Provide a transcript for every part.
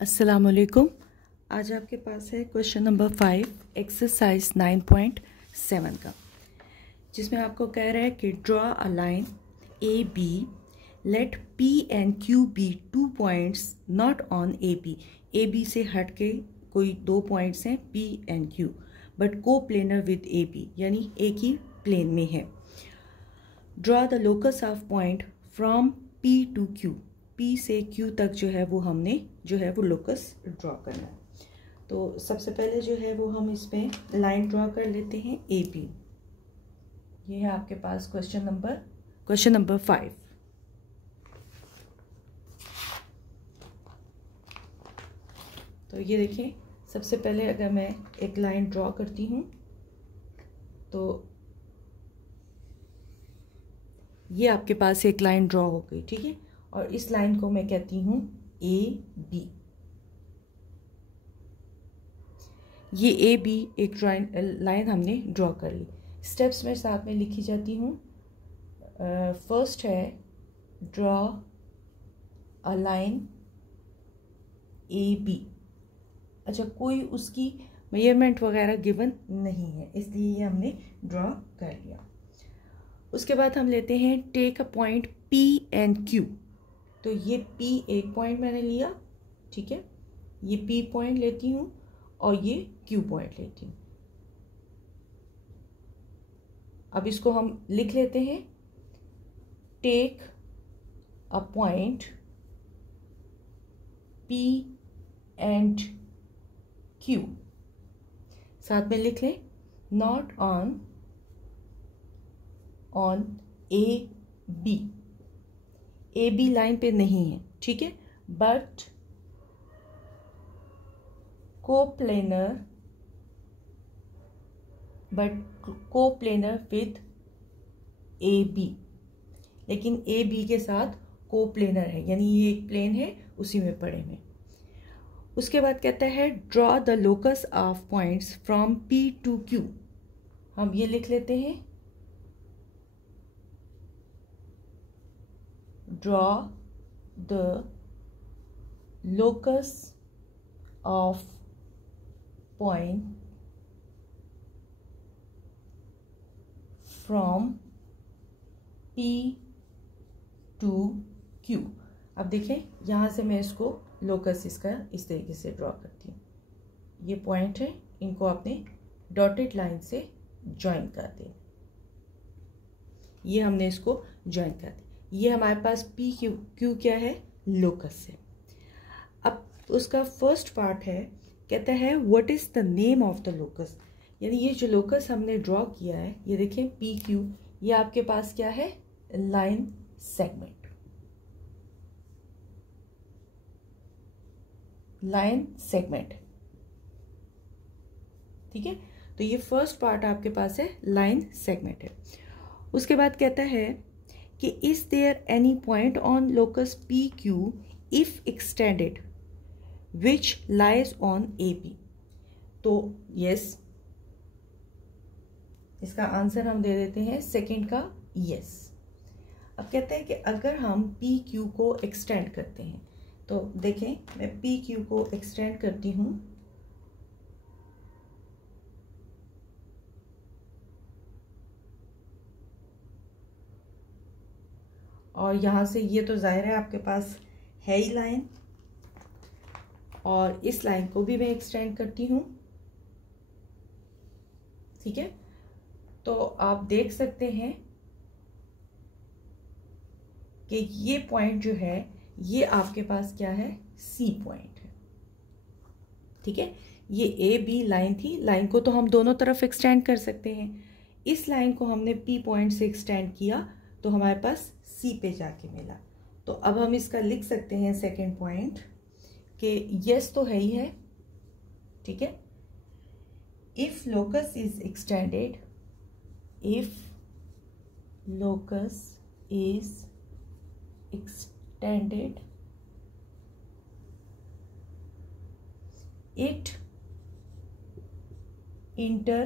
अस्सलामुअलैकुम। आज आपके पास है क्वेश्चन नंबर 5 एक्सरसाइज 9.7 का, जिसमें आपको कह रहा है कि draw a line A B, let P and Q be 2 points not on A B. A B से हट के कोई 2 पॉइंट्स हैं P and Q, but coplanar with A B, यानी एक ही प्लेन में है। Draw the locus of point from P to Q. P से क्यू तक जो है वो हमने जो है वो लोकस ड्रॉ करना है। तो सबसे पहले जो है वो हम इसमें लाइन ड्रॉ कर लेते हैं ए बी। ये है आपके पास क्वेश्चन नंबर 5। तो ये देखिए, सबसे पहले अगर मैं एक लाइन ड्रॉ करती हूँ तो ये आपके पास एक लाइन ड्रॉ हो गई, ठीक है। और इस लाइन को मैं कहती हूँ ए बी। ये ए बी एक लाइन हमने ड्रॉ कर ली। स्टेप्स में साथ में लिखी जाती हूँ। फर्स्ट है draw a line A B. अच्छा, कोई उसकी मेजरमेंट वगैरह गिवन नहीं है, इसलिए ये हमने ड्रॉ कर लिया। उसके बाद हम लेते हैं take a point P and Q. तो ये P एक पॉइंट मैंने लिया, ठीक है। ये P पॉइंट लेती हूँ और ये Q पॉइंट लेती हूँ। अब इसको हम लिख लेते हैं, take a point P and Q। साथ में लिख लें not on A B. A B line पे नहीं है, ठीक है, but coplanar with A B. लेकिन ए बी के साथ कोप्लेनर है, यानी ये एक प्लेन है उसी में पड़े में। उसके बाद कहता है draw the locus of points from P to Q. हम ये लिख लेते हैं, draw the locus of point from P to Q। अब देखें, यहाँ से मैं इसको लोकस इसका इस तरीके से ड्रॉ करती हूँ। ये पॉइंट है, इनको आपने डॉटेड लाइन से ज्वाइन कर दें। ये हमने इसको ज्वाइन कर दिया। ये हमारे पास पी क्यू क्या है, लोकस है। अब उसका फर्स्ट पार्ट है, कहता है what is the name of the locus. यानी ये जो लोकस हमने ड्रॉ किया है, ये देखें पी क्यू, ये आपके पास क्या है, लाइन सेगमेंट। लाइन सेगमेंट, ठीक है। तो ये फर्स्ट पार्ट आपके पास है, लाइन सेगमेंट है। उसके बाद कहता है कि is there any point on locus P Q if extended which lies on A B. तो यस, इसका आंसर हम दे देते हैं सेकंड का यस। अब कहते हैं कि अगर हम पी क्यू को एक्सटेंड करते हैं, तो देखें मैं पी क्यू को एक्सटेंड करती हूं। और यहाँ से ये तो जाहिर है आपके पास है ही लाइन, और इस लाइन को भी मैं एक्सटेंड करती हूँ, ठीक है। तो आप देख सकते हैं कि ये पॉइंट जो है ये आपके पास क्या है, सी पॉइंट है, ठीक है। ये ए बी लाइन थी, लाइन को तो हम दोनों तरफ एक्सटेंड कर सकते हैं। इस लाइन को हमने पी पॉइंट से एक्सटेंड किया तो हमारे पास सी पे जाके मिला। तो अब हम इसका लिख सकते हैं सेकेंड पॉइंट कि यस तो है ही है, ठीक है। If locus is extended, if locus is extended, it intersect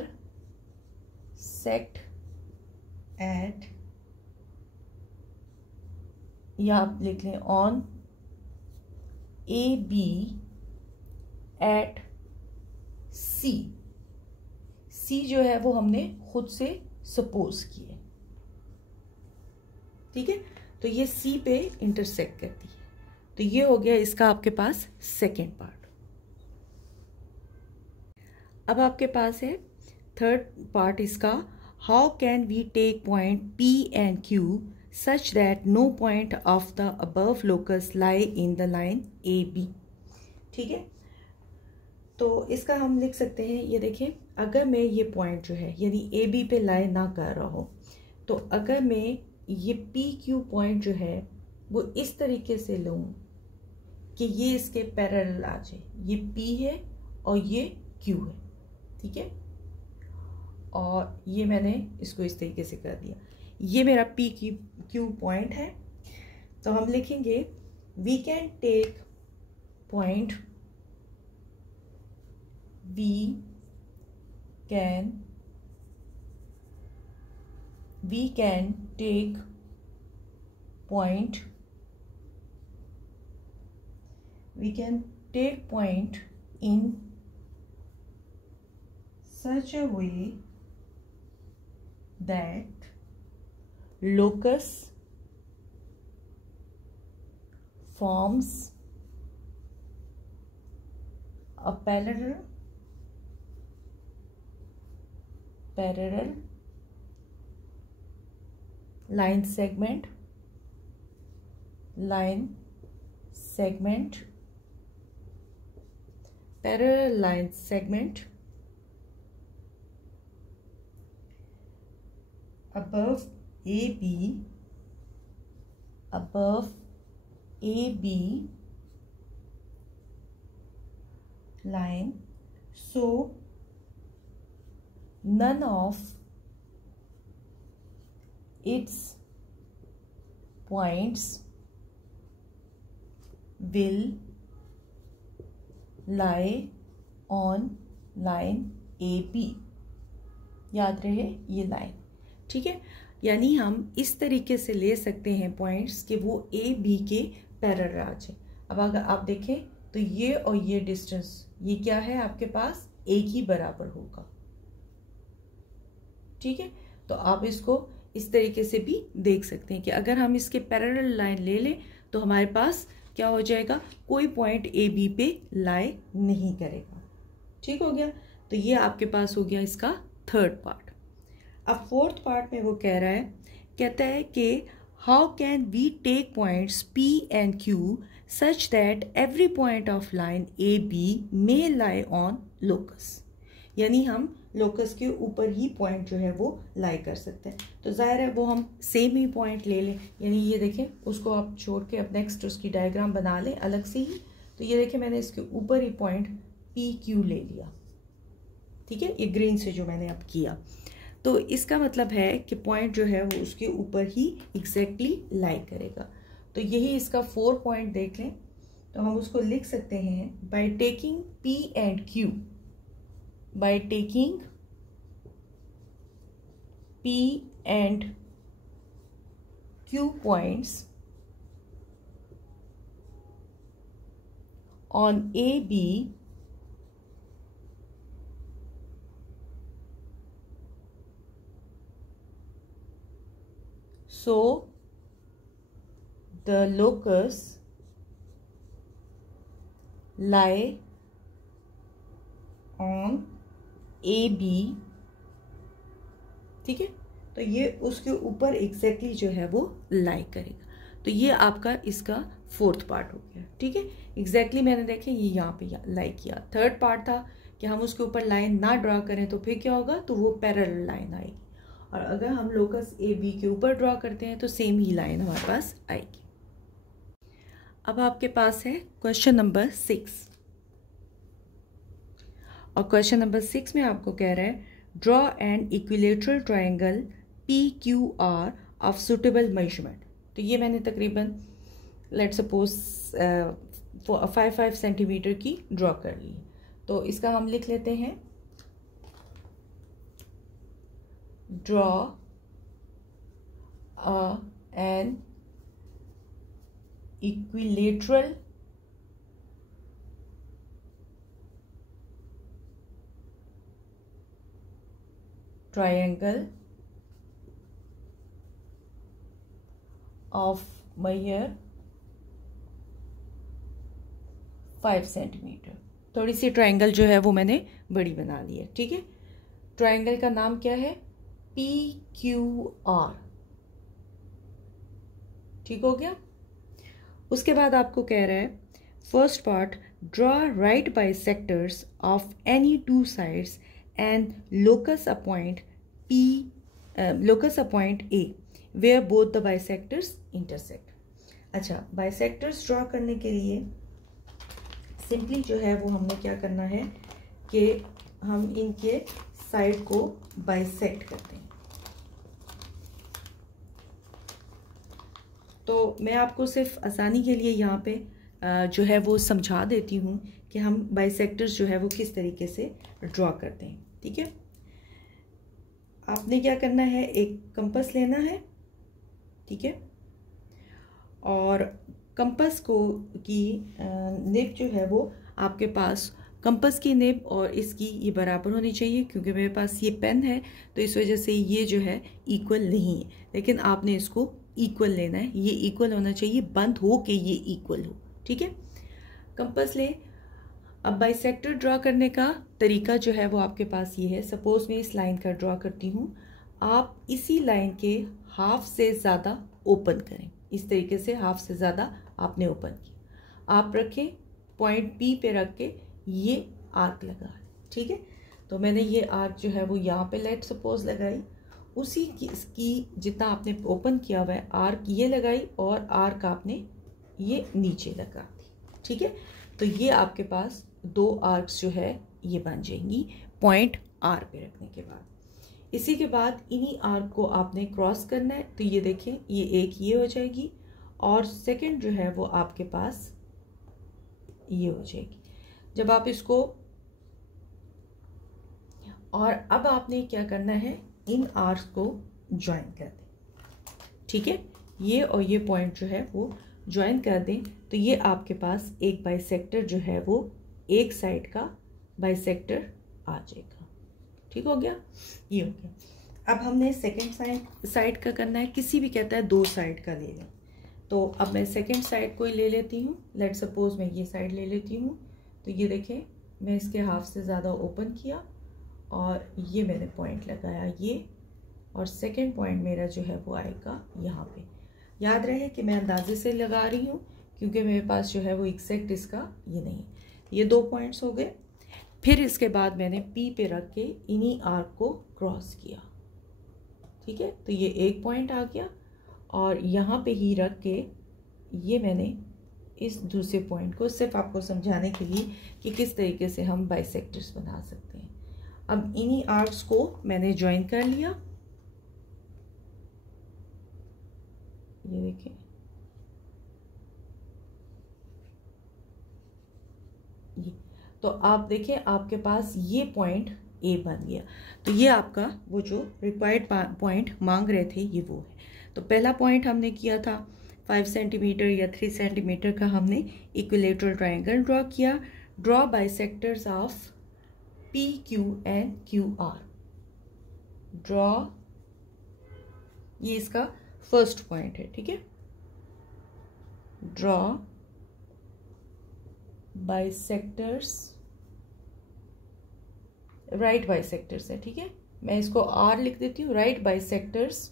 at, या आप लिख लें ऑन ए बी एट सी। सी जो है वो हमने खुद से सपोज किए, ठीक है। तो ये सी पे इंटरसेक्ट करती है। तो ये हो गया इसका आपके पास सेकेंड पार्ट। अब आपके पास है थर्ड पार्ट इसका, how can we take point P and Q such that no point of the above locus lie in the line A B, ठीक है। तो इसका हम लिख सकते हैं, ये देखिए, अगर मैं ये पॉइंट जो है यानी ए बी पे लाई ना कर रहा हो, तो अगर मैं ये पी क्यू पॉइंट जो है वो इस तरीके से लूँ कि ये इसके पैरेलल आ जाए, ये पी है और ये क्यू है, ठीक है। और ये मैंने इसको इस तरीके से कर दिया, ये मेरा पी क्यू पॉइंट है। तो हम लिखेंगे we can take point, we can take point, in such a way that locus forms a parallel line segment parallel line segment above AB line, so none of its points will lie on line AB। याद रहे ये line, ठीक है। यानी हम इस तरीके से ले सकते हैं पॉइंट्स कि वो ए बी के पैरेलल आ जाए। अब अगर आप देखें तो ये और ये डिस्टेंस ये क्या है आपके पास एक ही बराबर होगा, ठीक है। तो आप इसको इस तरीके से भी देख सकते हैं कि अगर हम इसके पैरेलल लाइन ले लें तो हमारे पास क्या हो जाएगा, कोई पॉइंट ए बी पे लाई नहीं करेगा, ठीक हो गया। तो ये आपके पास हो गया इसका थर्ड पार्ट। अब फोर्थ पार्ट में वो कहता है कि how can we take points P and Q such that every point of line A B may lie on locus. यानी हम लोकस के ऊपर ही पॉइंट जो है वो लाई कर सकते हैं। तो जाहिर है वो हम सेम ही पॉइंट ले लें, यानी ये देखें, उसको आप छोड़ के अब नेक्स्ट उसकी डायग्राम बना लें अलग से ही। तो ये देखें मैंने इसके ऊपर ही पॉइंट पी क्यू ले लिया, ठीक है, ये ग्रीन से जो मैंने अब किया। तो इसका मतलब है कि पॉइंट जो है वो उसके ऊपर ही एग्जैक्टली लाई करेगा। तो यही इसका 4 पॉइंट देख लें तो हम उसको लिख सकते हैं by taking P and Q, by taking P and Q points on AB, so the locus lie on A B, ठीक है। तो ये उसके ऊपर एग्जैक्टली जो है वो लाई करेगा। तो ये आपका इसका फोर्थ पार्ट हो गया, ठीक है। एग्जैक्टली मैंने देखे ये यहाँ पे लाई किया। थर्ड पार्ट था कि हम उसके ऊपर लाइन ना ड्रा करें तो फिर क्या होगा, तो वो पैरेलल लाइन आएगी, और अगर हम लोकस ए बी के ऊपर ड्रा करते हैं तो सेम ही लाइन हमारे पास आएगी। अब आपके पास है क्वेश्चन नंबर 6, और क्वेश्चन नंबर 6 में आपको कह रहा है draw an equilateral triangle P Q R of suitable measurement. तो ये मैंने तकरीबन लेट सपोज 5 सेंटीमीटर की ड्रॉ कर ली। तो इसका हम लिख लेते हैं draw an equilateral triangle of measure 5 centimeter. थोड़ी सी ट्रायंगल जो है वो मैंने बड़ी बना ली है, ठीक है। ट्रायंगल का नाम क्या है? PQR, ठीक हो गया। उसके बाद आपको कह रहा है first part, draw right bisectors of any two sides and locus a point A where both the bisectors intersect. अच्छा, बाइसेक्टर्स ड्रॉ करने के लिए सिंपली जो है वो हमने क्या करना है कि हम इनके साइड को बाइसेक्ट करते हैं। तो मैं आपको सिर्फ आसानी के लिए यहाँ पे जो है वो समझा देती हूँ कि हम बाइसेक्टर्स जो है वो किस तरीके से ड्रॉ करते हैं, ठीक है। आपने क्या करना है, एक कंपास लेना है, ठीक है, और कंपास को की निब जो है वो आपके पास, कंपास की निब और इसकी ये बराबर होनी चाहिए, क्योंकि मेरे पास ये पेन है तो इस वजह से ये जो है इक्वल नहीं है, लेकिन आपने इसको इक्वल लेना है, ये इक्वल होना चाहिए, बंद हो के ये इक्वल हो, ठीक है। कंपास ले। अब बाइसेक्टर ड्रॉ करने का तरीका जो है वो आपके पास ये है। सपोज मैं इस लाइन का ड्रॉ करती हूँ, आप इसी लाइन के हाफ से ज़्यादा ओपन करें, इस तरीके से हाफ से ज़्यादा आपने ओपन किया, आप रखें पॉइंट P पे रख के ये आर्क लगा, ठीक है। तो मैंने ये आर्क जो है वो यहाँ पे लेट सपोज लगाई, उसी की जितना आपने ओपन किया हुआ है आर्क ये लगाई और आर्क आपने ये नीचे लगा दी, ठीक है। तो ये आपके पास दो आर्क्स जो है ये बन जाएंगी पॉइंट R पे रखने के बाद। इसी के बाद इन्हीं आर्क को आपने क्रॉस करना है, तो ये देखें ये एक ये हो जाएगी और सेकंड जो है वो आपके पास ये हो जाएगी। जब आप इसको, और अब आपने क्या करना है, इन आर्क्स को ज्वाइन कर दें, ठीक है। ये और ये पॉइंट जो है वो ज्वाइन कर दें, तो ये आपके पास एक बाइसेक्टर जो है वो एक साइड का बाइसेक्टर आ जाएगा, ठीक हो गया, ये हो गया। अब हमने सेकंड साइड का करना है, किसी भी कहता है दो साइड का ले लें, तो अब मैं सेकंड साइड को ही ले लेती हूँ। लेट सपोज मैं ये साइड ले लेती हूँ, तो ये देखें मैं इसके हाफ से ज़्यादा ओपन किया और ये मैंने पॉइंट लगाया ये, और सेकंड पॉइंट मेरा जो है वो आएगा यहाँ पे। याद रहे कि मैं अंदाजे से लगा रही हूँ, क्योंकि मेरे पास जो है वो एग्जैक्ट इसका ये नहीं है। ये दो पॉइंट्स हो गए। फिर इसके बाद मैंने P पे रख के इन्हीं आर्क को क्रॉस किया, ठीक है। तो ये एक पॉइंट आ गया और यहाँ पे ही रख के ये मैंने इस दूसरे पॉइंट को, सिर्फ आपको समझाने के लिए कि किस तरीके से हम बाइसेक्टर्स बना सकते हैं। अब इन्हीं आर्क्स को मैंने ज्वाइन कर लिया, ये देखिए, ये तो आप देखें आपके पास ये पॉइंट A बन गया। तो ये आपका वो जो रिक्वायर्ड पॉइंट मांग रहे थे ये वो है। तो पहला पॉइंट हमने किया था 5 सेंटीमीटर या 3 सेंटीमीटर का, हमने इक्विलेटरल ट्रायंगल ड्रॉ किया। Draw bisectors of PQ and QR। Draw, ये इसका फर्स्ट पॉइंट है, ठीक है। ड्रॉ बाइसेक्टर्स, राइट बाइसेक्टर्स है, ठीक है। मैं इसको R लिख देती हूँ, right bisectors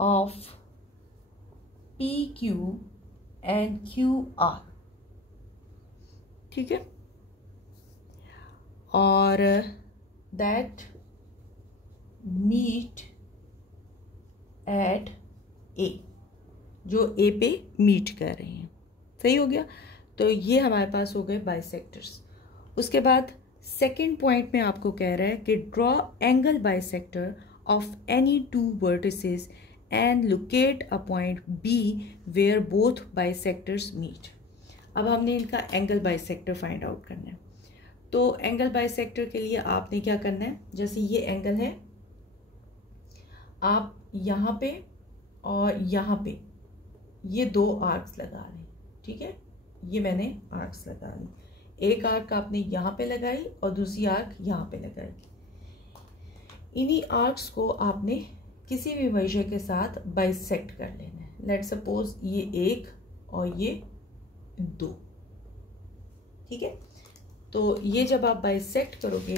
of PQ and QR, ठीक है। और दैट मीट एट A, जो A पे मीट कर रहे हैं, सही हो गया। तो ये हमारे पास हो गए बाइसेक्टर्स। उसके बाद सेकंड पॉइंट में आपको कह रहा है कि draw angle bisector of any two vertices and locate a point B where both bisectors meet. अब हमने इनका एंगल बाइसेक्टर फाइंड आउट करना है। तो एंगल बाइसेक्टर के लिए आपने क्या करना है, जैसे ये एंगल है, आप यहाँ पे और यहाँ पे ये दो आर्क्स लगा रहे हैं, ठीक है। ये मैंने आर्क्स लगा ली, एक आर्क आपने यहाँ पे लगाई और दूसरी आर्क यहाँ पे लगाई। इन्हीं आर्क्स को आपने किसी भी मेजर के साथ बाइसेक्ट कर लेना है। लेट्स सपोज ये 1 और ये 2, ठीक है। तो ये जब आप बाइसेक्ट करोगे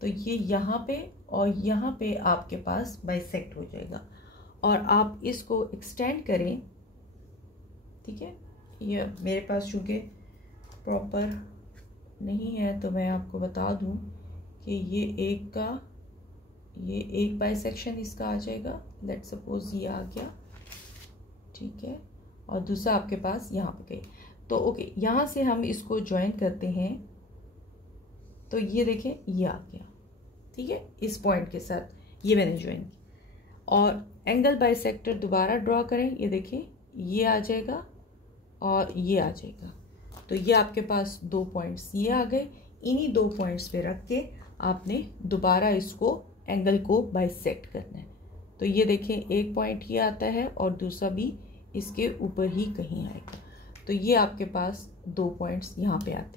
तो ये यहाँ पे और यहाँ पे आपके पास बाइसेक्ट हो जाएगा, और आप इसको एक्सटेंड करें, ठीक है। ये मेरे पास चूँकि प्रॉपर नहीं है तो मैं आपको बता दूं कि ये एक बाइसेक्शन इसका आ जाएगा। लेट्स सपोज ये आ गया, ठीक है, और दूसरा आपके पास यहाँ पे गई। तो ओके, यहाँ से हम इसको ज्वाइन करते हैं, तो ये देखें ये आ गया, ठीक है, इस पॉइंट के साथ ये मैंने ज्वाइन किया। और एंगल बाइसेक्टर दोबारा ड्रॉ करें, ये देखें ये आ जाएगा और ये आ जाएगा। तो ये आपके पास 2 पॉइंट्स ये आ गए। इन्हीं 2 पॉइंट्स पे रख के आपने दोबारा इसको एंगल को बाइसेक्ट करना है। तो ये देखें एक पॉइंट ये आता है और दूसरा भी इसके ऊपर ही कहीं आएगा। तो ये आपके पास 2 पॉइंट्स यहाँ पे आते हैं।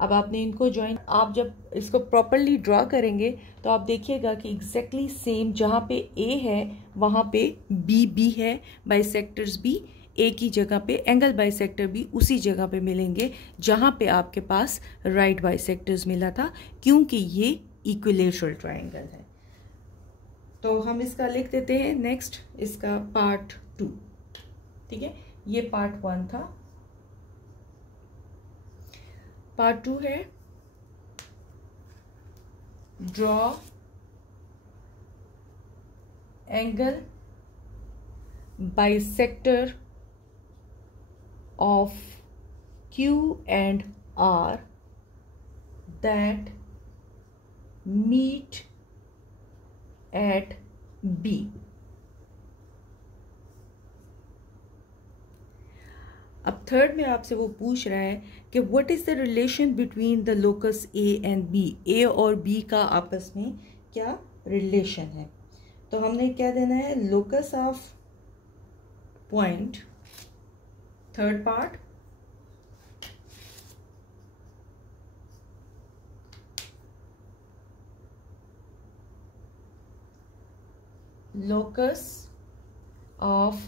अब आपने इनको ज्वाइन, आप जब इसको प्रॉपरली ड्रॉ करेंगे तो आप देखिएगा कि एग्जैक्टली सेम जहाँ पे ए है वहाँ पे बी भी है, बाइसेक्टर्स भी एक ही जगह पे, एंगल बाइसेक्टर भी उसी जगह पे मिलेंगे जहाँ पे आपके पास राइट बाइसेक्टर्स मिला था, क्योंकि ये इक्विलेटरल ट्रायंगल है। तो हम इसका लिख देते हैं नेक्स्ट, इसका पार्ट 2, ठीक है। ये पार्ट 1 था। पार्ट 2 है draw angle bisector of Q and R that meet at B. अब थर्ड में आपसे वो पूछ रहा है कि what is the relation between the locus A and B, A और B का आपस में क्या रिलेशन है। तो हमने क्या देना है, locus of point, third part, locus of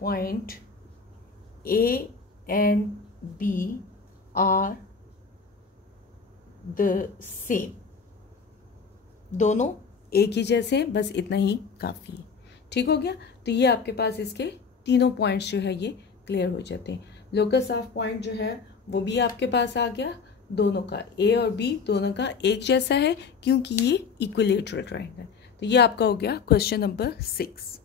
point A and B are the same, दोनों एक ही जैसे हैं, बस इतना ही काफ़ी है। ठीक हो गया। तो ये आपके पास इसके तीनों पॉइंट्स जो है ये क्लियर हो जाते हैं। लोकस ऑफ पॉइंट जो है वो भी आपके पास आ गया, दोनों का A और B दोनों का एक जैसा है क्योंकि ये इक्विलेटरल ट्रायंगल। तो ये आपका हो गया क्वेश्चन नंबर 6।